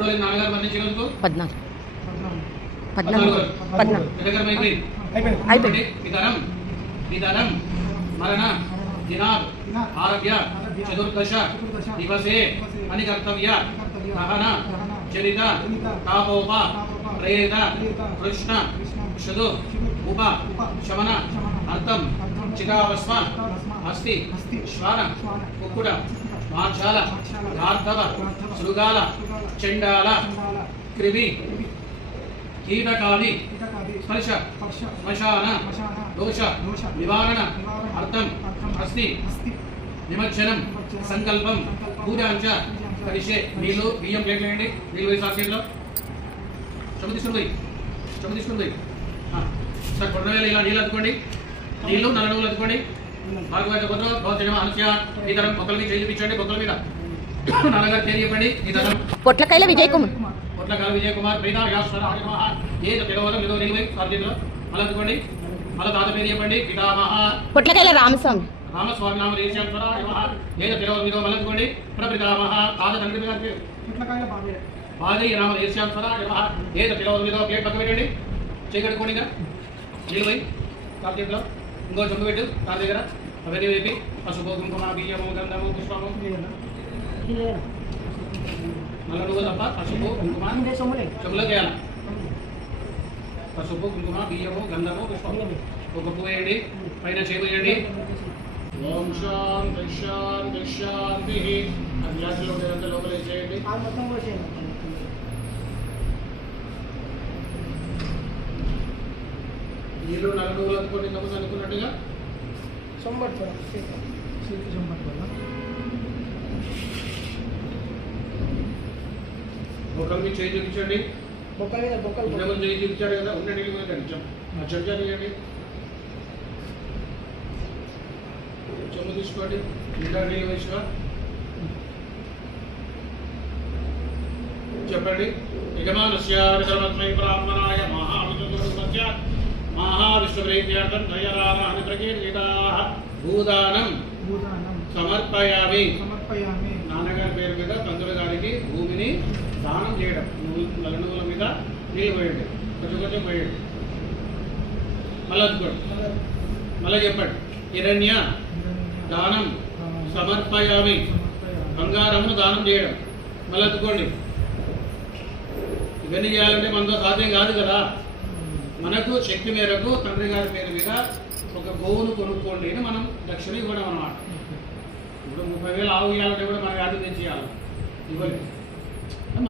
రోజులు నాన్నగారు మరణించినందుకు 14 అయిపోయింది. నిధనం మరణ దినాత్ ఆరోగ్య చతుర్దశ దివసే అనికర్తవ్య దహన చరిత తాపోప ప్రేత కృష్ణ క్షుదు ఉప శమన అర్థం చితావస్మ అస్థి శ్వాన కుక్కుడ మార్జాల గార్ధవ శృగాల చండాల క్రిమి కీటకాది స్పర్శ శ్మశాన దోష నివారణ అర్థం అస్తి నిమజ్జనం సంకల్పం పూజాంచ కలిసే నీళ్ళు బియ్యం ప్లేట్ వేయండి. నీళ్ళు వేసి ఆర్కేట్లో చెమ్ము తీసుకుంది సార్ కొట్టవేళ ఇలా నీళ్ళు అద్దుకోండి. నీళ్ళు నల్ల నువ్వులు అద్దుకోండి. భాగవత కొత్త భౌతిక అనుష్య ఈ తరం మొక్కల మీద చేయి చూపించండి. మొక్కల మీద నాన్నగారు పేరు చెప్పండి. ఈ తరం పొట్లకాయల విజయ్ కుమార్ ప్రీతా యాశ్వర ఆదిమహ ఏదో పిలవడం ఏదో నిలువై సాధ్యంలో అలా అద్దుకోండి. అలా తాత పేరు చెప్పండి. పితామహ పొట్లకాయల రామస్వామి నామ రేశ్యాంశ్వర ఏదో పిలవడం ఏదో మళ్ళీ అద్దుకోండి. పితామహ తాత తండ్రి పేరు బాధయ్య నామ రేశ్యాంశ్వర ఏదో పిలవడం ఏదో ప్లేట్ పక్క పెట్టండి. చేయగడుకోండిగా నిలువై సాధ్యంలో ఇంకో జంపు పెట్టు తాత దగ్గర అవన్నీ వేపి పసుపు కుంకుమ బియ్యము గంధము పుష్పము నల్ల నువ్వు తప్ప పసుపు కుంకుమ చెవులో చేయాలి. పసుపు కుంకుమ బియ్యము గంధము పుష్పము ఒక పువ్వు వేయండి. పైన చేయండి. ఓం శాంతి శాంతి శాంతి గ్లాసులో ఉండేదంతా లోపల చేయండి. నీళ్ళు నల్ల నువ్వులు అనుకోండి. ఇంతకుముందు అనుకున్నట్టుగా బొక్కల మీద చేయి చూపించండి. ఇంతకుముందు చేయి చూపించాడు కదా ఉన్న నీళ్ళు చెంచా తీయండి. చెమ్ము తీసుకోండి. ఇంకా నీళ్ళు వేసుగా చెప్పండి. యజమానస్య విక్రమత్మై బ్రాహ్మణాయ మహావిష్ణుర్మస్య మహావిష్ణుప్రీత్యార్థం త్రయరామాని ప్రకీర్తితాః భూదానం సమర్పయామి. నాన్నగారి పేరు మీద పంతులు గారికి భూమిని దానం చేయడం. నల్ల నువ్వుల మీద నీళ్ళు పోయండి. కొంచెం పోయండి. మళ్ళీ అందుకోండి. మళ్ళీ చెప్పండి. హిరణ్య దానం సమర్పయామి. బంగారమును దానం చేయడం. మళ్ళీ అందుకోండి. ఇవన్నీ చేయాలంటే మనతో సాధ్యం కాదు కదా. మనకు శక్తి మేరకు తండ్రి గారి పేరు మీద ఒక గోవును కొనుక్కోండి అని మనం దక్షిణ ఇవ్వడం అన్నమాట. ఇప్పుడు 30,000 ఆవు ఇవ్వాలంటే కూడా మనకి ఆర్థిక తెచ్చి ఇవ్వాలి.